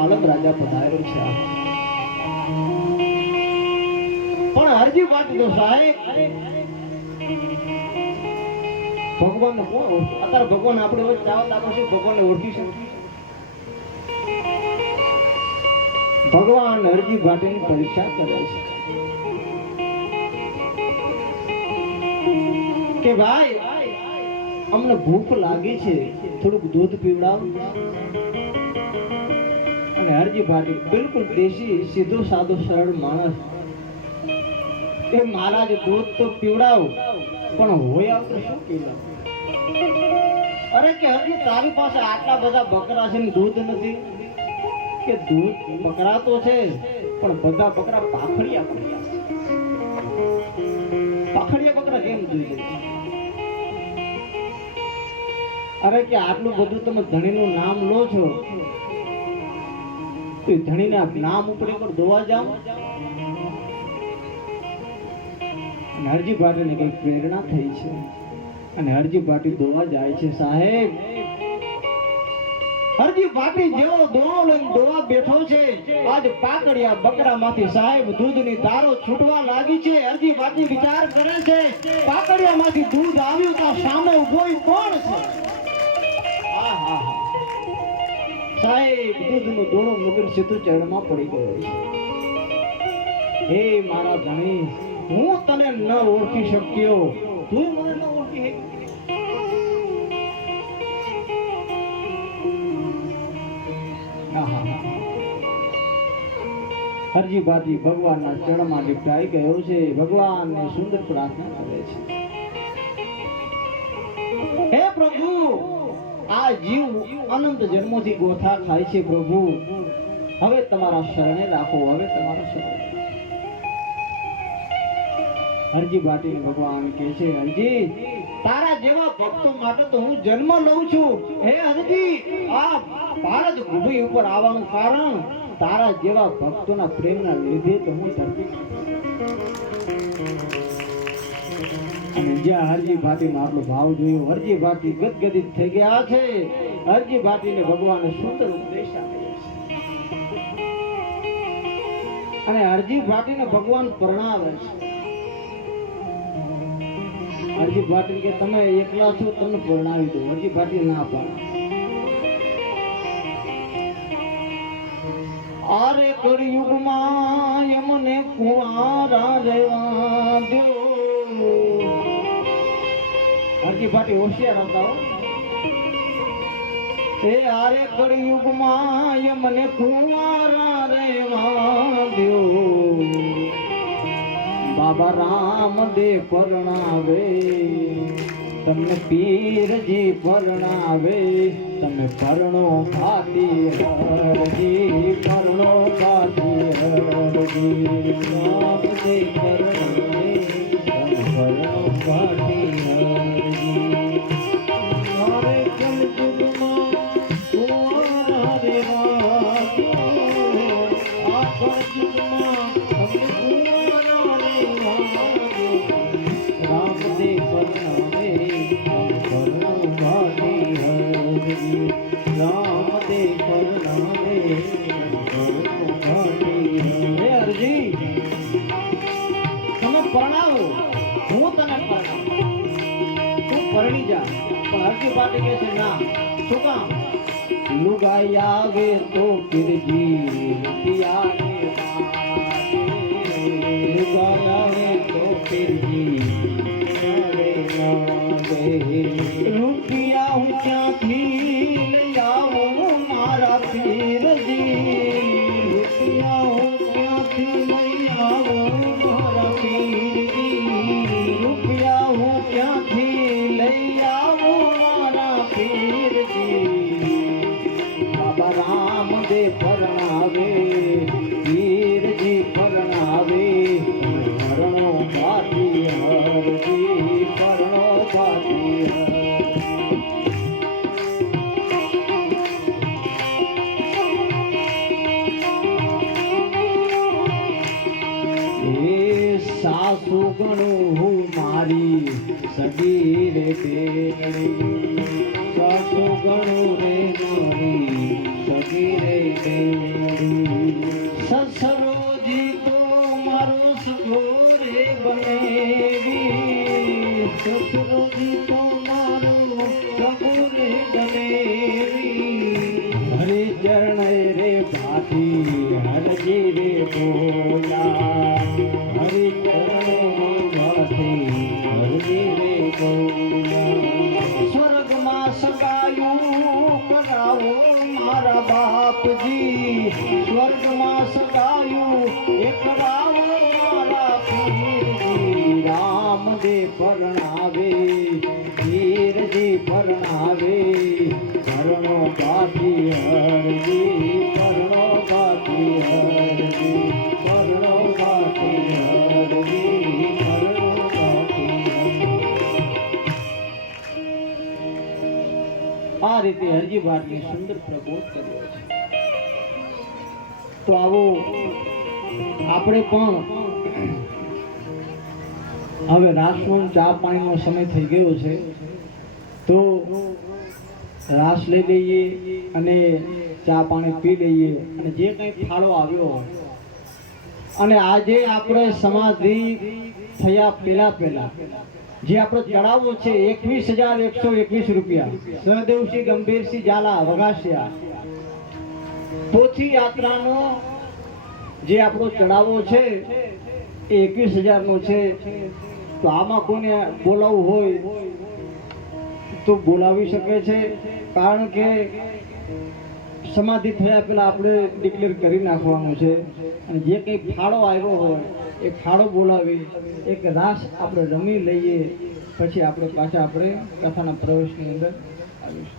આલમ રાજા પધાર્યો છે પણ હરજી વાત તો સાહેબ ભગવાન કોણ અત્યારે ભગવાન આપણે વચ્ચે આવત આપણે શું ભગવાનને ઓળખી શકીએ? ભગવાન હરજી ભાટીની પરીક્ષા કરે છે કે ભાઈ અમને ભૂખ લાગી છે, થોડુંક દૂધ પીવડાવ. અને હરજી ભાટી બિલકુલ દેશી સીધો સાદો સરળ માણસ એ મહારાજ દૂધ તો પીવડાવ પણ હોય આવતો શું પીવડાવ? અરે કે હજી તારી પાસે આટલા બધા બકરા છે ને દૂધ નથી કે દૂધ બકરા તો છે પણ બધા બકરા પાખડિયા બકરા કેમ જોઈએ? અરે કે આટલું બધું તમે ધણીનું નામ લો છો તો ધણીના નામ ઉપર એકવાર દોવા જાઓ. હરજી ભાટીને કઈક પ્રેરણા થઈ છે અને હરજી ભાટી દોવા જાય છે. સાહેબ હરજી ભાટી જેવો દોણો લઈને દોવા બેઠો છે, આજ પાકડિયા બકરામાંથી સાહેબ દૂધની ધારો છૂટવા લાગી છે. હરજી ભાટી વિચાર કરે છે પાકડિયામાંથી દૂધ આવ્યું તો સામે ઉભો કોણ છે? સાહેબ દૂધનો દોણો મૂકીને સીધું ચરણમાં પડી ગયો છે. હે મારા ધણી, હું તને ન ઓળખી શક્યો, તું મને ન ઓળખી હરજી ભાટી ભગવાનના ચરણમાં લીપટાઈ ગયો છે. ભગવાનને સુંદર પ્રાર્થના કરે છે, હે પ્રભુ આ જીવ અનંત જન્મોથી ગોથા ખાય છે, પ્રભુ હવે તમારા શરણે રાખો, હવે તમારા શરણે. હરજી ભાટીને ભગવાન કહે છે, હરજી તારા જેવા ભક્તો માટે તો હું જન્મ લઉં છું. હે હરજી આ ભારત ભૂમિ ઉપર આવવાનું કારણ તારા જેવા ભક્તોના પ્રેમના લીધે તો હું ધરતી. અને જ્યાં હરજી ભાટીનો આપણો ભાવ જોયો, હરજી ભાટી ગદગદિત થઈ ગયા છે. હરજી ભાટીને ભગવાને સુંદર ઉપદેશ આપ્યો છે અને હરજી ભાટીને ભગવાન પરણાવે છે. હરજી ભાટી કે તમે એકલા છો, તમને પરણાવી દો. હરજી ભાટી ના પાડે. આરે કળિયુગમાં એમને કુંવારા રહેવા દો. હરજી ભાટી હોશિયાર હતા. એ આરે કળિયુગમાં એમને કુંવારા રહેવા દો. બાબા રામદેવ પરણાવે, તમને પીરજી પરણાવે. તમે પરણો ભાતી હરજી, પરણો ભાતી હરજી. રામદેવ પરણાવે, તમે પરણો ભાતી હરજી. મારે કલયુગમાં કુંવારા રહેવા દો. આ કલયુગમાં પરણાવો, હું તને પરણાવું, તું પરણી જા. પણ હરજી ભાટી કહે છે ના. શું કામ? લુગાઈ આવે તો પીરજી રૂપિયા, લુગાઈ આવે તો પીરજી રૂપિયા હું ક્યાંથી લઈ આવું મારા પીરજી. રૂપિયા હું ક્યાંથી લઈ આવું મારા પીરજી. રૂપિયા હું ક્યાંથી લઈ આવું મારા પીરજી. બાબા રામદેવ પરણાવે, પીરજી પરણાવે. પરણો ભાતી હરજી, પરણો ભાતી હર. સાસુ ગણું મારી સગી રે બેનડી. સાસુ ગણું રે મારી સગી રે બેનડી. માથી હરજી રે બોલા હરિ ચરણો માથી હરજી રે બોલા સ્વર્ગમાં સગાયું કરાવો મારા બાપજી સ્વર્ગમાં સગાયું એ કરાવો મારા પીરજી રામદેવ પરણાવે પીરજી પરણાવે પરણો બાકી હરજી પરણો બાકી હરજી પરણો બાકી હરજી પરણો બાકી હરજી. આ રીતે હરજી ભારતની સુંદર પ્રબોધ કર્યો છે. તો આવો આપણે પણ હવે રાસનો ચા પાણીનો સમય થઈ ગયો છે તો રાસ લઈ લઈએ અને ચા પાણી પી લઈએ અને જે કંઈ ફાળો આવ્યો હોય અને આજે આપણે સમાધિ થયા પહેલા જે આપણો ચડાવો છે 21,121 રૂપિયા સહદેવસિંહ ગંભીરસિંહ ઝાલા વઘાસિયા પોથી યાત્રાનો જે આપણો ચડાવો છે એ 21,000 નો છે. તો આમાં કોઈને બોલાવવું હોય તો બોલાવી શકે છે કારણ કે સમાધિ થયા પહેલા આપણે ડિક્લેર કરી નાખવાનું છે અને જે કંઈ ફાળો આવ્યો હોય એ ફાળો બોલાવી એક રાસ આપણે રમી લઈએ પછી આપણે પાછા આપણે કથાના પ્રવેશની અંદર આવીશું.